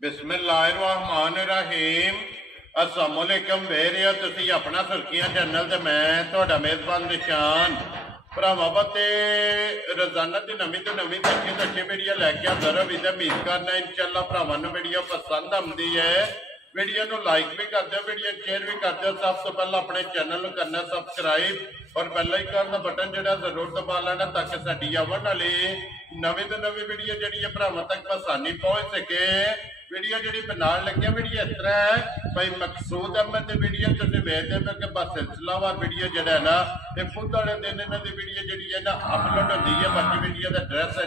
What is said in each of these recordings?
बिस्मिल्लाहिर्रहमानिर्रहीम अस्सलामुअलैकुम वेरियो तुसी अपना सुर्खियां चैनल ते मैं तुहाडा मेज़बान निशान भरावां वास्ते रोजाना की नवीं तो नवीं अच्छी वीडियो लैके आंदा रहो। उम्मीद करना इंशाअल्लाह भरावां नूं वीडियो पसंद आउंदी है। वीडियो नूं लाइक भी कर दो, वीडियो शेयर भी कर दो। सब तो पहले अपने चैनल नूं करना सबसक्राइब और बेल आइकन का बटन जिहड़ा जरूर दबा लेना ताकि साडी आवन वाली नवीं तो नवीं वीडियो जिहड़ी है भरावां तक आसानी पहुंच सके। वीडियो जी बनाने लगे वीडियो इस तरह है भाई मकसूद अहमद की वीडियो तुम वेखते हो कि बस सिलसिलावार वीडियो जो है ना ये खुद वाले दिन इन्हों की वीडियो जी है ना अपलोड होती है। बाकी वीडियो का एड्रैस है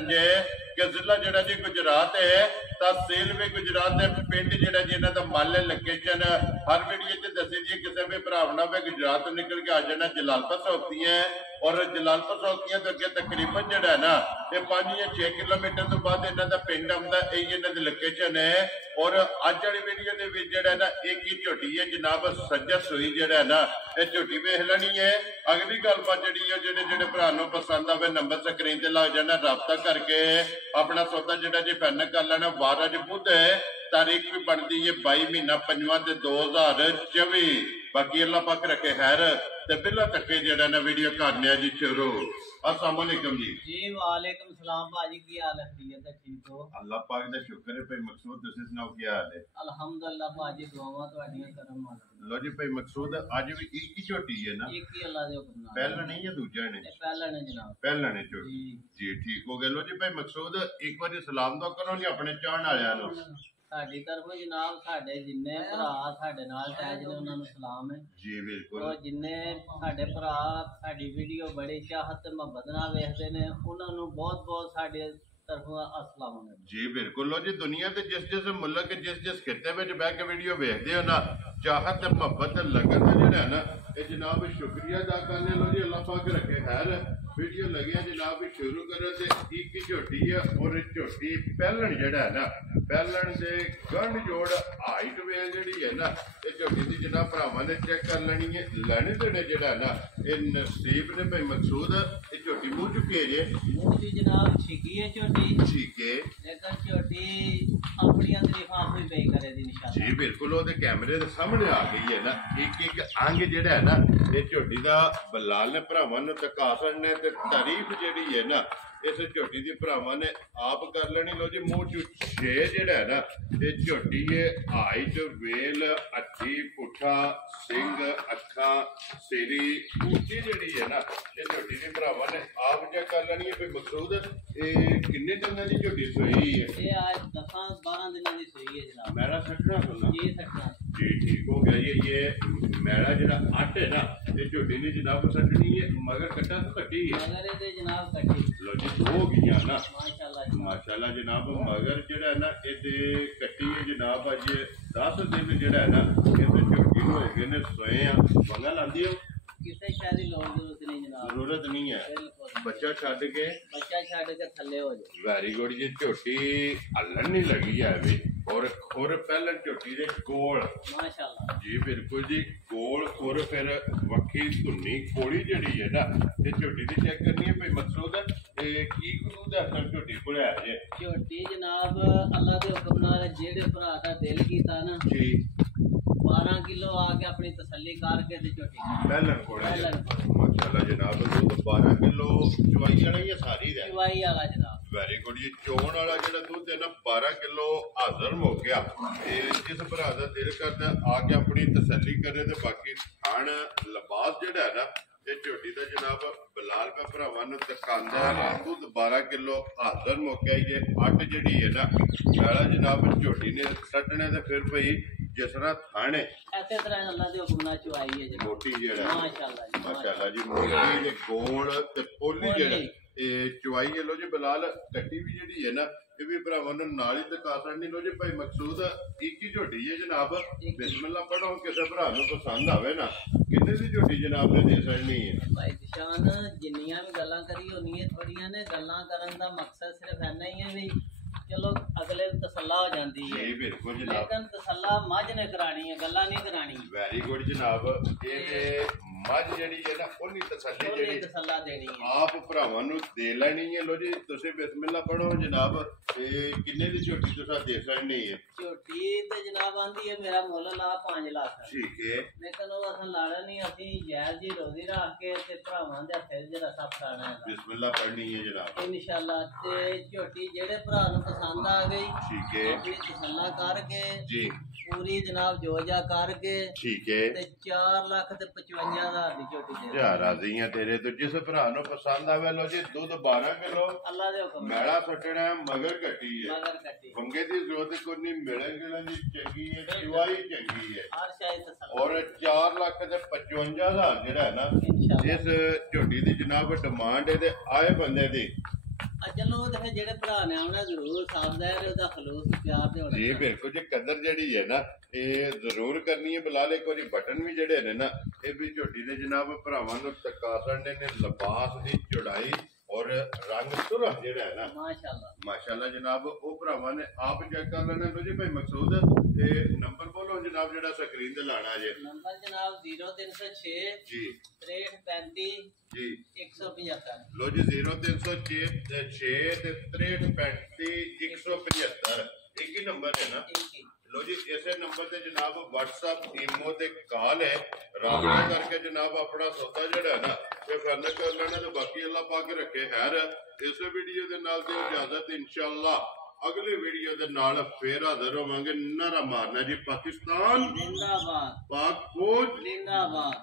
कि जिला जोड़ा जी गुजरात है, तहसील भी गुजरात है, पिंड जोड़ा जी इन्हों का मल लोकेशन हर वीडियो च दसी जी। किसी भी भरावना में गुजरात तो निकल के आ जाना जलालपुर सौखती है और जलालपुर सौखियां तो अगे तकरीबन जो है ना ये 5 या 6 किलोमीटर तो बाद इन्हों का पिंड आता है। इन्हों की लोकेशन है और अज वाली वीडियो के जो ना एक ही झोटी है जनाब सज्जा सूई जो है ना ये झोटी वेख लेनी है। अगली गलबात जी जो भरा पसंद आवे नंबर स्क्रीन से लग जाना, रबता करके अपना सौदा जो जी फाइनल कर लेना। वार अज बुध है, तारीख भी बनती है 22 महीना 5 2024। बाकी अल्लाह पाक रखे खैर ते बिला तक जो ना वीडियो करने जी शुरू। अस्सलाम वालेकुम जी। वालेकुम सलाम भाजी, की हाल है? ठीक हो? अल्लाह पाक दा शुक्र है। भाई मकसूद तुसी सुनाओ की हाल है? अल्हम्दुलिल्लाह भाजी, दुआवां तुहाडियां करम वाला। लो जी भाई मकसूद आज भी एक ही झोटी है ना? एक ही अल्लाह दे हुक्म नाल। पहला नहीं है दूजा ने? पहला ने जनाब। पहला ने झोटी जी ठीक हो गया। लो जी भाई मकसूद एक बार सलाम दो करो जी अपने चाहण वालियां नु। साडी तरफों जनाब साडे जिन्ने भरा साडे नाल टैग ने उन्हां नु सलाम है जी। बिल्कुल। और जिन्ने साडे भरा साडी वीडियो बड़ी चाहत ते मोहब्बत नाल वेखदे ने उन्हां नु बहुत बहुत साडे तरफों अस्सलाम जी। बिल्कुल। लो जी दुनिया के जिस जिस मुल्क जिस जिस खिते में बह के वीडियो वेखदे हो ना चाहत ते मोहब्बत लगन ते जेड़ा है ना ये जनाब शुक्रिया अदा करने। लो जी अल्लाह पाक रखे खैर। वीडियो लगे जनाब शुरू करो तो एक ही झोटी है और झोटी पहलन जड़ा है ना पहलन से गंढ जोड़ हाइट वेल जी है ना ये झोटी की जनाब भरावां ने चेक कर लेनी है। लैने देने जड़ा है ना ये नसीब ने भाई मकसूद ये झोटी मुँह चुकी है जी जनाब। छिकी है झोटी, ठीक है, लेकिन झोटी अपनी तरीफा आप ही पे करे दी निशान जी। बिल्कुल वो कैमरे के सामने आ गई है ना एक एक अंग जड़ा है ना ये झोटी का बलाल ने भरावां ने तकासन ने तारीफ जी है ना इस झोटी की भरावां ने आप कर लेनी। लो जी मुंह चू छे जड़ा है ना ये झोटी है हाइट वेल अठी पुठा सिंग अखा सिरी ऊंची जी है ना ये झोटी की भरावां ने आप चेक कर लेनी है। कोई मकसूद किन्ने दिन की झोटी सोई है? ये आज 10-12 दिनों की सोई है जनाब। मैला सटना सुनना ये सटना जी ठीक हो गया। ये मैला जरा अट है ना ये झोटी ने जनाब सटनी है मगर कट्टा तो कट्टी है मगर ये जनाब कट्टी। लो जी हो गया ना माशाल्लाह माशाल्लाह जनाब। मगर जड़ा है ना ये कट्टी है जनाब अज 10 दिन जड़ा है ना इस झोटी हो गए ने सोए वंगा लांदी हो किसी शायद की लोड़ जरूरत नहीं जनाब। जरूरत नहीं है। बच्चा छड़ के थल्ले हो जाए। वेरी गुड जी। झोटी हलन नहीं लगी है अभी और खुर पहले झोटी दे गोल माशाल्लाह जी। बिल्कुल जी गोल खुर फिर वक्खी धुन्नी खोड़ी जड़ी है ना ये झोटी की चेक करनी है। भाई मकसूद की करूद है झोटी को झोटी जनाब अल्लाह के हुक्म नाल जेड़े भरा दा दिल कीता ना जी 12 किलो आके अपनी तसल्ली करके ते झोटी पहलन कोड़े माशाल्लाह जनाब। दूध 12 किलो चवाई वाला ही सारी है चवाई वाला जनाब। वेरी गुड जी। चोण वाला जो दूध है ना 12 किलो हाजर हो गया। जिस भरा का दिल करता आके अपनी तसल्ली करे तो बाकी खान लिबास जड़ा है ना ये झोटी का जनाब बलाल पे भरावां नूं तकांदा दूध 12 किलो हाजर मौके ये अट जी है ना मैला जनाब झोटी ने सटने तो फिर भाई जिस तरह थाने ऐसे तरह अल्लाह दे हुक्म नाल चवाई है जी मोटी जेड़ा माशाल्लाह माशाल्लाह जी। मोटी ने गोल ते पोली जेड़ा चवाई है। लो जी बलाल कट्टी भी जी है ना ये भी भरावां ने नाल ही दिखा सकनी। लो जी भाई मकसूद एक ही झोटी है जनाब। बिस्मिल्लाह पढ़ो किसी भरा नूं पसंद आवे ना कितने की झोटी जनाब ने दे सकनी है? भाई दिशान जिन्नियां भी गल्लां करी होनी थोड़ियां ने गल्लां करन दा मकसद सिर्फ इन्ना ही है भी चलो अगले तसल्ला हो जाती है। बिल्कुल जनाब। लेकिन तसल्ला मझ ने करानी है गल्ला नहीं करानी। वेरी गुड जनाब। ये मझ जी है ना उन्नी तसल्ली तसल्ला देनी है आप भरावां नूं दे लैनी है। लो जी तुसीं बिस्मिल्लाह पढ़ो जनाब ਤੇ ਕਿੰਨੇ ਦੀ ਝੋਟੀ ਤੁਸੀਂ ਦੇ ਸਕਦੇ ਹੈ? ਝੋਟੀ ਤੇ ਜਨਾਬ ਆਂਦੀ ਹੈ ਮੇਰਾ ਮੁੱਲ ਲਾ 5 ਲੱਖ। ਠੀਕ ਹੈ। ਲੇਕਿਨ ਉਹ ਅਸਾਂ ਲਾੜਾ ਨਹੀਂ, ਅਸੀਂ ਜਾਇਜ਼ ਜੀ ਰੋਜ਼ੀ ਰੱਖ ਕੇ ਤੇ ਭਰਾਵਾਂ ਦੇ ਹੱਥੇ ਜਿਹੜਾ ਸਭ ਖਾਣਾ ਹੈ ਬਿਸਮਿਲ੍ਲਾ ਪੜ੍ਹਨੀ ਹੈ ਜਨਾਬ। ਇਨਸ਼ਾਅੱਲਾ। ਤੇ ਝੋਟੀ ਜਿਹੜੇ ਭਰਾ ਨੂੰ ਪਸੰਦ ਆ ਗਈ, ਠੀਕ ਹੈ ਆਪਣੀ ਤਸੱਲਾ ਕਰਕੇ ਜੀ। ਪੂਰੀ ਜਨਾਬ ਜੋਜਾ ਕਰਕੇ ਠੀਕ ਹੈ। ਤੇ 4,55,000 ਦੀ ਝੋਟੀ ਦੇ ਯਾਰ ਰਾਜ਼ੀਆਂ ਤੇਰੇ ਤੋਂ। ਜਿਸ ਭਰਾ ਨੂੰ ਪਸੰਦ ਆਵੇ ਲੋ ਜੀ। ਦੁੱਧ 12 ਕਿਲੋ, ਅੱਲਾ ਦੇ ਹੁਕਮ ਨਾਲ। ਮੈਲਾ ਸੱਟਣਾ ਹੈ, ਮਗਰ ਕੱਟੀ ਹੈ, ਮਗਰ ਕੱਟੀ ਵੰਗੇ ਦੀ ਜ਼ਰੂਰਤ ਕੋਈ ਨਹੀਂ, ਮਿਲਣ ਗਿਲਣ ਦੀ ਚੰਗੀ ਹੈ, ਚਵਾਈ ਚੰਗੀ ਹੈ। ਹਰ ਸ਼ਾਇਦ ਤਸੱਲਾ ਔਰ 4,55,000 ਜਿਹੜਾ ਹੈ ਨਾ, ਇਨਸ਼ਾਅੱਲਾ। ਇਸ ਝੋਟੀ ਦੀ ਜਨਾਬ ਡਿਮਾਂਡ ਹੈ ਤੇ ਆਏ ਬੰਦੇ ਦੀ। ਚਲੋ ਤੇ ਫਿਰ ਜਿਹੜੇ ਭਰਾ ਨੇ ਆਉਣਾ ਜ਼ਰੂਰ ਸਾਫ ਹੈ ਉਹਦਾ ਖਲੂਸ ਪਿਆਰ ਤੇ ਹੋਣਾ ਜੀ ਬਿਲਕੁਲ ਜੀ। ਕਦਰ ਜਿਹੜੀ ਹੈ ਨਾ ਇਹ ਜ਼ਰੂਰ ਕਰਨੀ ਹੈ। ਬਿਲਾਲ ਇੱਕ ਵਾਰੀ ਬਟਨ ਵੀ ਜਿਹੜੇ ਨੇ ਨਾ ਇਹ ਵੀ ਝੋਟੀ ਦੇ ਜਨਾਬ ਭਰਾਵਾਂ ਨੂੰ ਤਕਾ ਸਕਦੇ ਨੇ। ਲਿਬਾਸ ਦੀ ਚੌੜਾਈ ਔਰ ਰੰਗ ਸੁਰਾ ਜਿਹੜਾ ਹੈ ਨਾ ਮਾਸ਼ਾਅੱਲਾ ਮਾਸ਼ਾਅੱਲਾ ਜਨਾਬ, ਉਹ ਭਰਾਵਾਂ ਨੇ ਆਪ ਚੈੱਕ ਕਰ ਲੈਣਾ। ਲੋ ਜੀ ਭਾਈ ਮਕਸੂਦ ਤੇ ਨੰਬਰ ਬੋਲੋ ਜਨਾਬ ਜਿਹੜਾ ਸਕਰੀਨ ਤੇ ਲਾਣਾ ਜੇ। ਨੰਬਰ ਜਨਾਬ 0306 ਜੀ 6335 ਜੀ 175। ਲੋ ਜੀ 0306 ਤੇ 6335 175 ਇੱਕ ਹੀ ਨੰਬਰ ਹੈ ਨਾ। ਲੋ ਜੀ ਇਸੇ ਨੰਬਰ ਤੇ ਜਨਾਬ WhatsApp ਈਮੋ ਤੇ ਕਾਲ ਹੈ। ਰਾਬਤਾ ਕਰਕੇ ਜਨਾਬ ਆਪਣਾ ਸੌਦਾ ਜਿਹੜਾ ਹੈ ਨਾ ਇਹ ਫਰਨ ਕਰ ਲੈਣਾ ਤੇ ਬਾਕੀ ਅੱਲਾਹ ਪਾ ਕੇ ਰੱਖੇ ਖੈਰ। ਇਸੇ ਵੀਡੀਓ ਦੇ ਨਾਲ ਤੇ ਇਜਾਜ਼ਤ ਇਨਸ਼ਾਅੱਲਾ। ਅਗਲੀ ਵੀਡੀਓ ਦੇ ਨਾਲ ਫੇਰ ਹਾਜ਼ਰ ਹੋਵਾਂਗੇ। ਨਾਰਾ ਮਾਰਨਾ ਜੀ ਪਾਕਿਸਤਾਨ जिंदाबाद, ਪਾਕ ਫੌਜ जिंदाबाद।